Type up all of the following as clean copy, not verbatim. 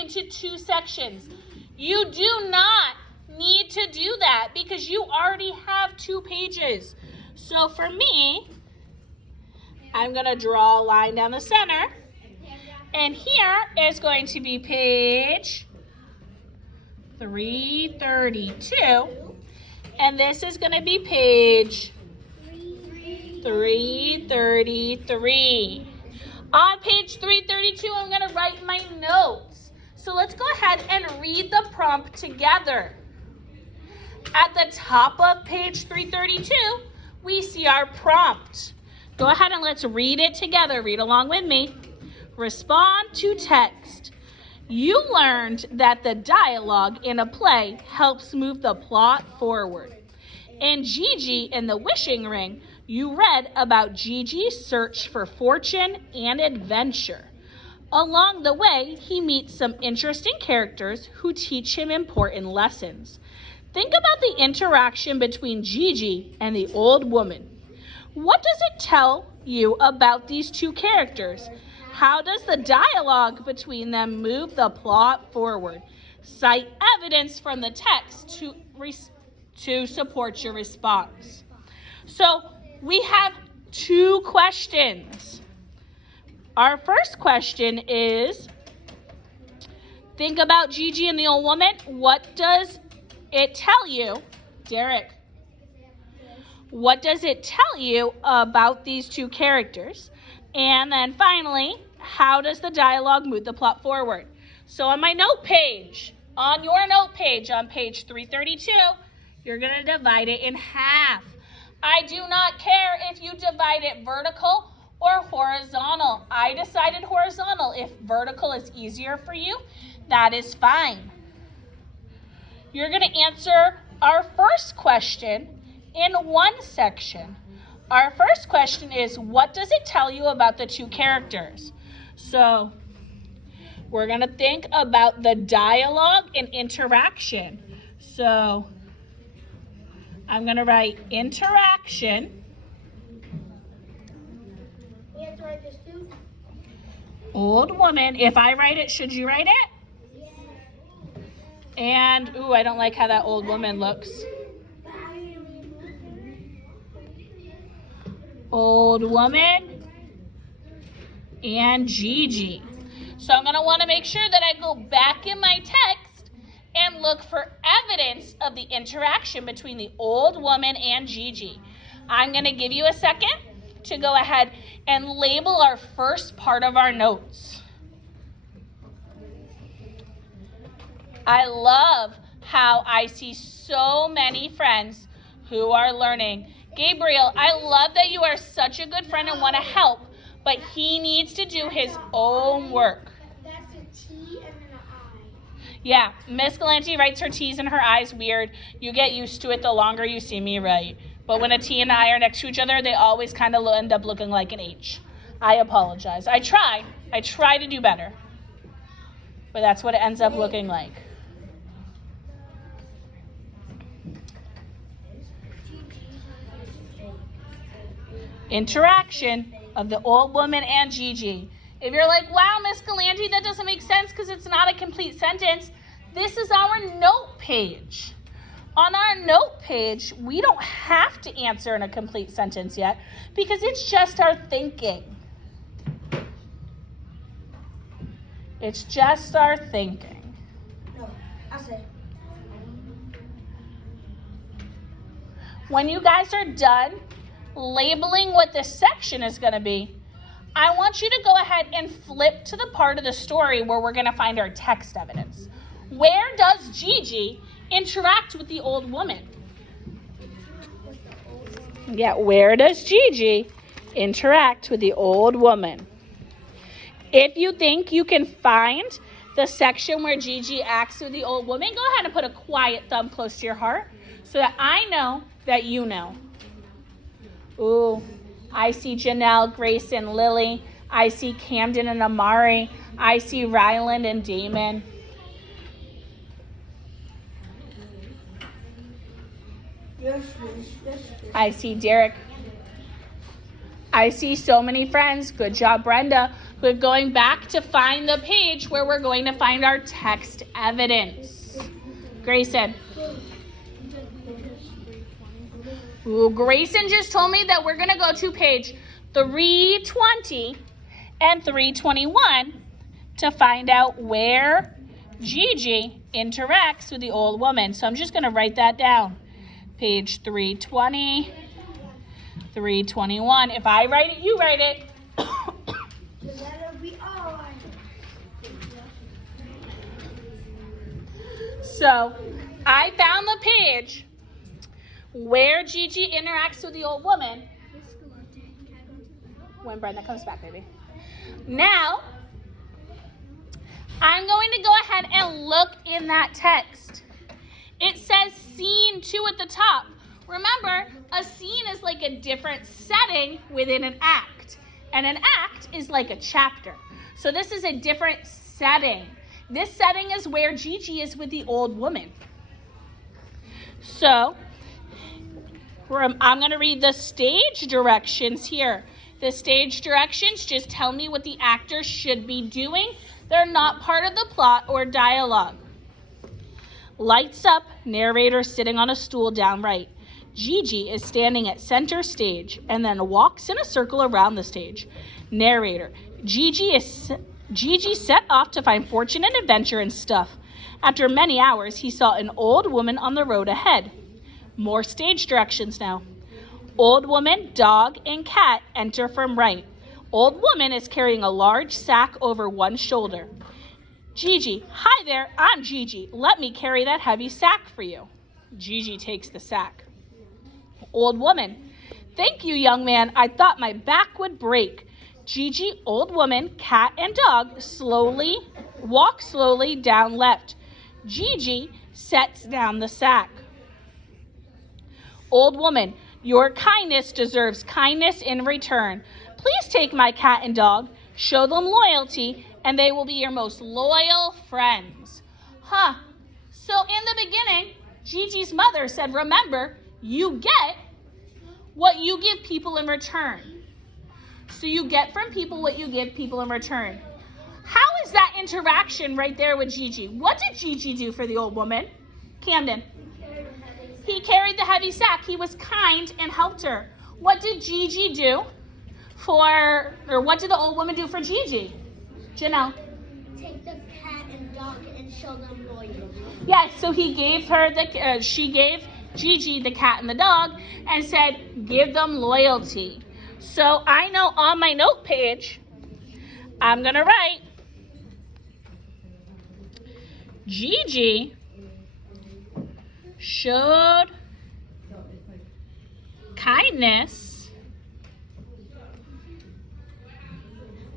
into 2 sections. You do not need to do that because you already have 2 pages. So for me, I'm going to draw a line down the center. And here is going to be page 332. And this is going to be page 333. On page 332, I'm going to write my notes. So let's go ahead and read the prompt together. At the top of page 332, we see our prompt. Go ahead and let's read it together. Read along with me. Respond to text. You learned that the dialogue in a play helps move the plot forward. In Gigi and the Wishing Ring, you read about Gigi's search for fortune and adventure. Along the way, he meets some interesting characters who teach him important lessons. Think about the interaction between Gigi and the old woman. What does it tell you about these 2 characters? How does the dialogue between them move the plot forward? Cite evidence from the text to support your response. So we have 2 questions. Our first question is, think about Gigi and the old woman. What does it tell you? Derek, what does it tell you about these 2 characters? And then finally, how does the dialogue move the plot forward? So on my note page, on your note page, on page 332, you're going to divide it in half. I do not care if you divide it vertical or horizontal. I decided horizontal. If vertical is easier for you, that is fine. You're going to answer our first question in one section. Our first question is, what does it tell you about the 2 characters? So we're going to think about the dialogue and interaction. So I'm going to write interaction. We have to write this too? Old woman. If I write it, should you write it? Yeah. And, ooh, I don't like how that old woman looks. Old woman and Gigi. So I'm going to want to make sure that I go back in my text and look for evidence of the interaction between the old woman and Gigi. I'm going to give you a second to go ahead and label our first part of our notes. I love how I see so many friends who are learning. Gabriel, I love that you are such a good friend and want to help, but he needs to do his own work. That's a T and then an I. Yeah, Miss Galanti writes her T's and her I's weird. You get used to it the longer you see me write. But when a T and an I are next to each other, they always kind of end up looking like an H. I apologize. I try to do better. But that's what it ends up looking like. Interaction of the old woman and Gigi. If you're like, wow, Miss Galanti, that doesn't make sense because it's not a complete sentence, this is our note page. On our note page, we don't have to answer in a complete sentence yet because it's just our thinking. It's just our thinking. No, I said. When you guys are done labeling what this section is going to be, I want you to go ahead and flip to the part of the story where we're going to find our text evidence. Where does Gigi interact with the old woman? Yeah, where does Gigi interact with the old woman? If you think you can find the section where Gigi acts with the old woman, go ahead and put a quiet thumb close to your heart so that I know that you know. Ooh, I see Janelle, Grace, and Lily. I see Camden and Amari. I see Ryland and Damon. Yes, yes. I see Derek. I see so many friends. Good job, Brenda. We're going back to find the page where we're going to find our text evidence. Grayson. Ooh, Grayson just told me that we're going to go to page 320 and 321 to find out where Gigi interacts with the old woman. So I'm just going to write that down. Page 320, 321. If I write it, you write it. That'll be all. So I found the page where Gigi interacts with the old woman when Brenda comes back, baby. Now, I'm going to go ahead and look in that text. It says scene 2 at the top. Remember, a scene is like a different setting within an act. And an act is like a chapter. So this is a different setting. This setting is where Gigi is with the old woman. So, I'm going to read the stage directions here. The stage directions just tell me what the actors should be doing. They're not part of the plot or dialogue. Lights up, narrator sitting on a stool down right. Gigi is standing at center stage and then walks in a circle around the stage. Narrator, Gigi set off to find fortune and adventure and stuff. After many hours, he saw an old woman on the road ahead. More stage directions now. Old woman, dog, and cat enter from right. Old woman is carrying a large sack over one shoulder. Gigi, hi there, I'm Gigi. Let me carry that heavy sack for you. Gigi takes the sack. Old woman, thank you, young man. I thought my back would break. Gigi, old woman, cat, and dog walk slowly down left. Gigi sets down the sack. Old woman, your kindness deserves kindness in return. Please take my cat and dog, show them loyalty, and they will be your most loyal friends. So in the beginning, Gigi's mother said, remember, you get what you give people in return. So you get from people what you give people in return. How is that interaction right there with Gigi? What did Gigi do for the old woman? Camden. He carried the heavy sack. He was kind and helped her. What did Gigi do what did the old woman do for Gigi? Janelle. Take the cat and dog and show them loyalty. Yes, so he gave her she gave Gigi the cat and the dog and said, give them loyalty. So I know on my note page, I'm going to write, Gigi showed kindness,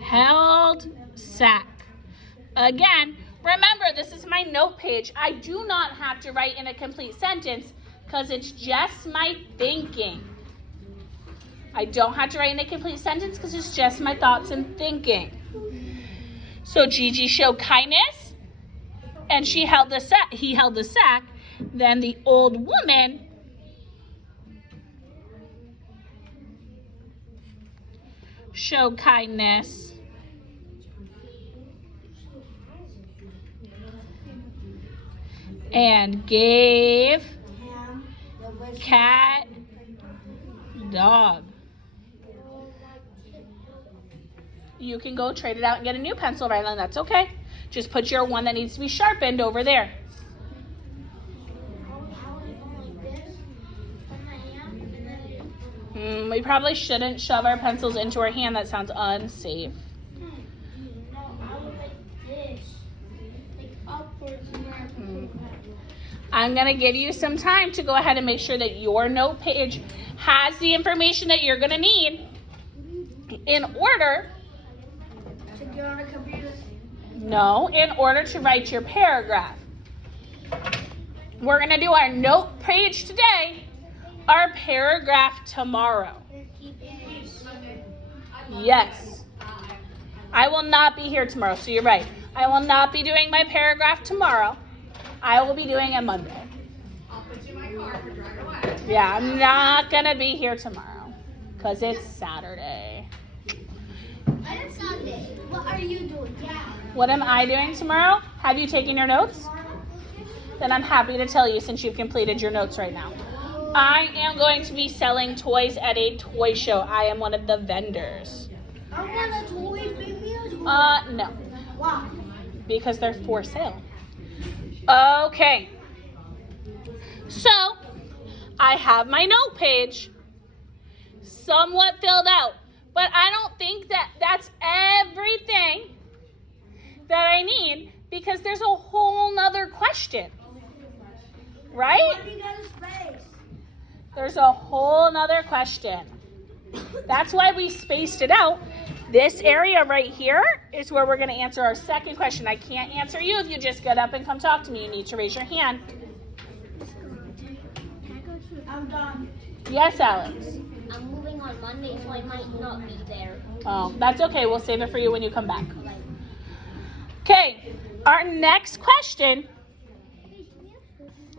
held sack. Again, remember, this is my note page. I do not have to write in a complete sentence because it's just my thinking. I don't have to write in a complete sentence because it's just my thoughts and thinking. So Gigi showed kindness and he held the sack. Then the old woman showed kindness and gave cat, dog. You can go trade it out and get a new pencil, Rylan. That's okay. Just put your one that needs to be sharpened over there. We probably shouldn't shove our pencils into our hand. That sounds unsafe. No, I would like this. Like upwards where I put it. I'm going to give you some time to go ahead and make sure that your note page has the information that you're going to need in order To get on a computer. in order to write your paragraph. We're going to do our note page today, our paragraph tomorrow. Yes. I will not be here tomorrow, so you're right. I will not be doing my paragraph tomorrow. I will be doing it Monday. I'll put you in my car if you're driving away. Yeah, I'm not going to be here tomorrow because it's Saturday. And it's Sunday. What are you doing? What am I doing tomorrow? Have you taken your notes? Then I'm happy to tell you since you've completed your notes right now. I am going to be selling toys at a toy show. I am one of the vendors. I want a toy baby as well. No, Why? because they're for sale. Okay. So, I have my note page somewhat filled out, but I don't think that that's everything that I need because there's a whole nother question. Right? Why do you got a space? There's a whole nother question. That's why we spaced it out. This area right here is where we're going to answer our second question. I can't answer you if you just get up and come talk to me. You need to raise your hand. I'm done. Yes, Alex. I'm moving on Monday, so I might not be there. Oh, that's okay. We'll save it for you when you come back. Okay, our next question,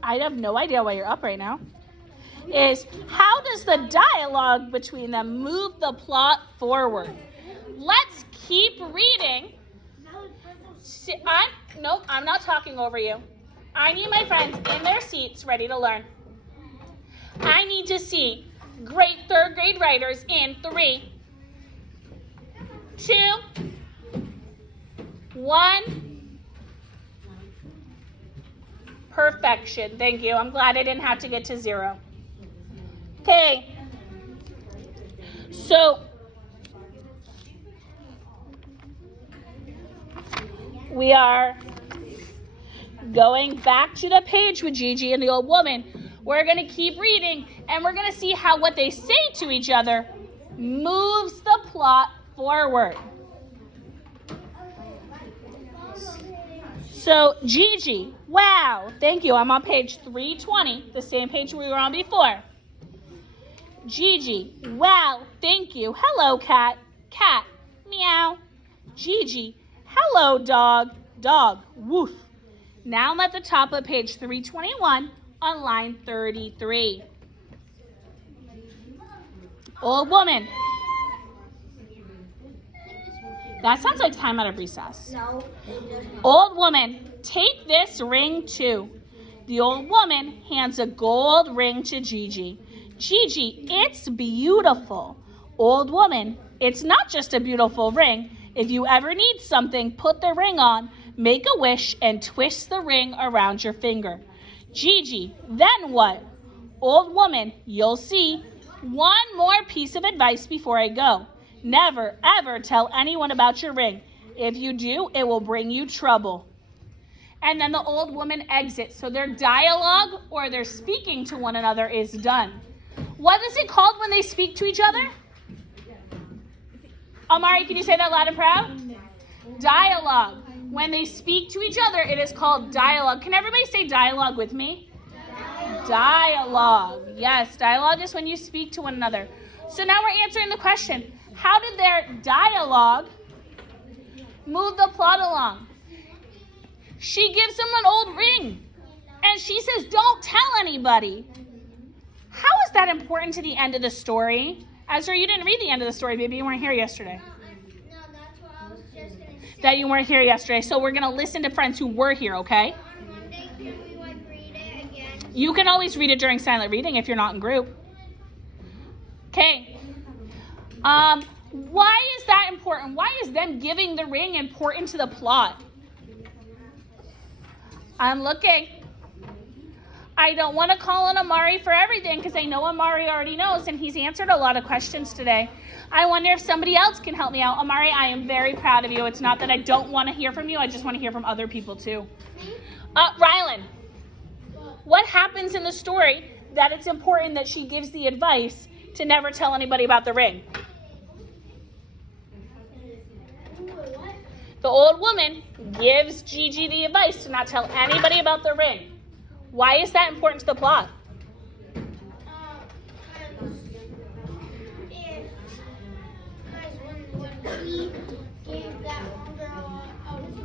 I have no idea why you're up right now, is how does the dialogue between them move the plot forward? Let's keep reading. I'm not talking over you. I need my friends in their seats ready to learn. I need to see great third grade writers in 3, 2, 1. Perfection. Thank you. I'm glad I didn't have to get to 0. Okay. So, we are going back to the page with Gigi and the old woman. We're going to keep reading, and we're going to see how what they say to each other moves the plot forward. So, Gigi, wow, thank you. I'm on page 320, the same page we were on before. Gigi, wow, thank you. Hello, cat. Cat, meow. Gigi, hello, dog. Dog, woof. Now I'm at the top of page 321 on line 33. Old woman. That sounds like time out of recess. No, it does not. Old woman, take this ring too. The old woman hands a gold ring to Gigi. Gigi, it's beautiful. Old woman, it's not just a beautiful ring. If you ever need something, put the ring on, make a wish, and twist the ring around your finger. Gigi, then what? Old woman, you'll see. One more piece of advice before I go. Never, ever tell anyone about your ring. If you do, it will bring you trouble. And then the old woman exits. So their dialogue or their speaking to one another is done. What is it called when they speak to each other? Amari, can you say that loud and proud? Dialogue. When they speak to each other, it is called dialogue. Can everybody say dialogue with me? Dialogue. Yes, dialogue is when you speak to one another. So now we're answering the question, how did their dialogue move the plot along? She gives him an old ring, and she says, don't tell anybody. How is that important to the end of the story? Ezra, you didn't read the end of the story, baby. You weren't here yesterday. No, that's what I was just going to say. That you weren't here yesterday, so we're going to listen to friends who were here, okay? On Monday, can we read it again? You can always read it during silent reading if you're not in group. Okay. Why is that important? Why is them giving the ring important to the plot? I'm looking. I don't want to call on Amari for everything because I know Amari already knows and he's answered a lot of questions today. I wonder if somebody else can help me out. Amari, I am very proud of you. It's not that I don't want to hear from you. I just want to hear from other people too. Rylan, what happens in the story that it's important that she gives the advice to never tell anybody about the ring? The old woman gives Gigi the advice to not tell anybody about the ring. Why is that important to the plot? Because when he gave that one girl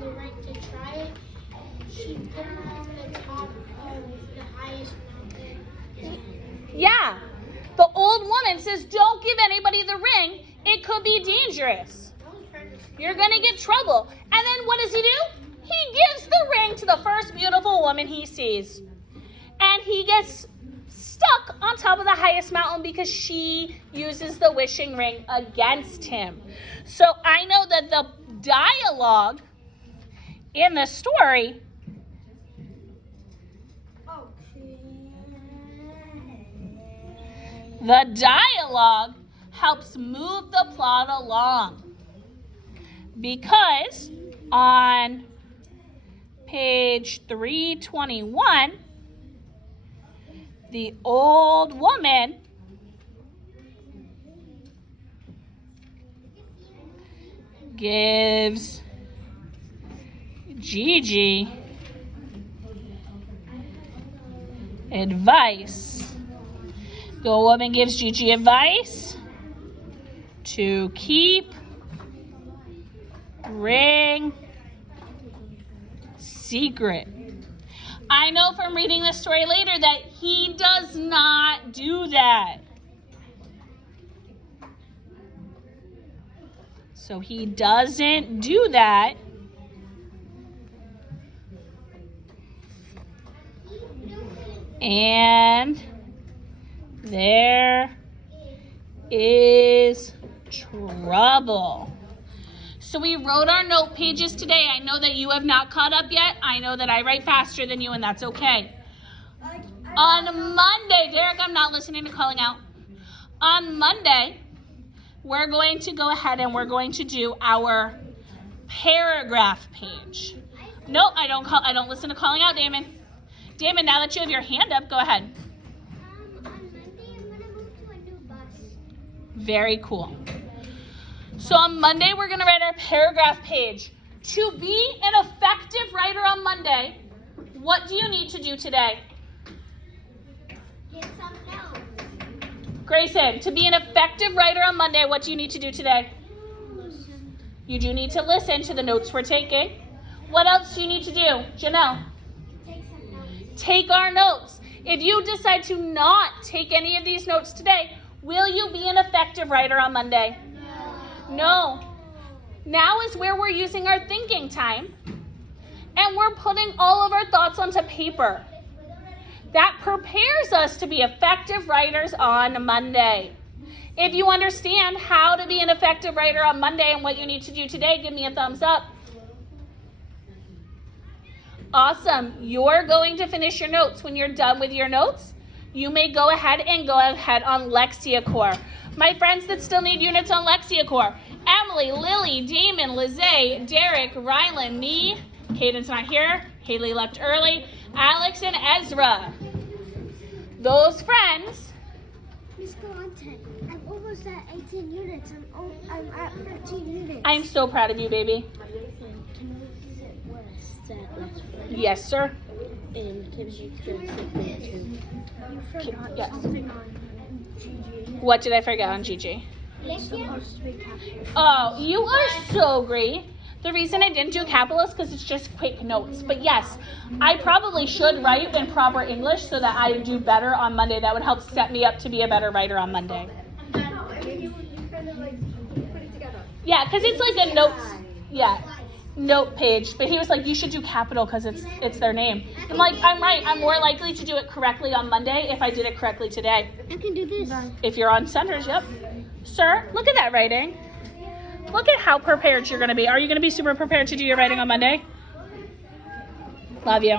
the right to try it, she put her on the top of the highest mountain. Yeah, the old woman says, don't give anybody the ring. It could be dangerous. You're going to get trouble. And then what does he do? He gives the ring to the first beautiful woman he sees. And he gets stuck on top of the highest mountain because she uses the wishing ring against him. So I know that the dialogue in the story helps move the plot along. Because on page 321, the old woman gives Gigi advice. The old woman gives Gigi advice to keep ring secret. I know from reading the story later that he does not do that. So he doesn't do that. And there is trouble. So we wrote our note pages today. I know that you have not caught up yet. I know that I write faster than you, and that's okay. On Monday, Derek, I'm not listening to calling out. On Monday, we're going to go ahead and we're going to do our paragraph page. No, I don't listen to calling out, Damon. Damon, now that you have your hand up, go ahead. On Monday, I'm going to move to a new bus. Very cool. So on Monday, we're going to write our paragraph page. To be an effective writer on Monday, what do you need to do today? Get some notes. Grayson, to be an effective writer on Monday, what do you need to do today? Listen. You do need to listen to the notes we're taking. What else do you need to do? Janelle? Take some notes. Take our notes. If you decide to not take any of these notes today, will you be an effective writer on Monday? No. Now is where we're using our thinking time, and we're putting all of our thoughts onto paper. That prepares us to be effective writers on Monday. If you understand how to be an effective writer on Monday and what you need to do today, give me a thumbs up. Awesome. You're going to finish your notes. When you're done with your notes, you may go ahead on LexiaCore. My friends that still need units on LexiaCore: Emily, Lily, Damon, Lizzie, Derek, Rylan, me, Caden's not here, Haley left early, Alex and Ezra. Those friends. Miss Galante, I'm almost at 18 units. I'm at 13 units. I'm so proud of you, baby. Can we visit what I said last Friday? Yes, sir. And can you translate that to? You forgot Yes. something on Gigi. What did I forget on Gigi? It's supposed to be captured. Oh, you are so great. The reason I didn't do capital is because it's just quick notes. But yes, I probably should write in proper English so that I do better on Monday. That would help set me up to be a better writer on Monday. You kind of like put it together. Yeah, because it's like a note page. But he was like, you should do capital because it's their name. I'm like, I'm right. I'm more likely to do it correctly on Monday if I did it correctly today. I can do this. If you're on centers, yep. Sir, look at that writing. Look at how prepared you're going to be. Are you going to be super prepared to do your writing on Monday? Love you.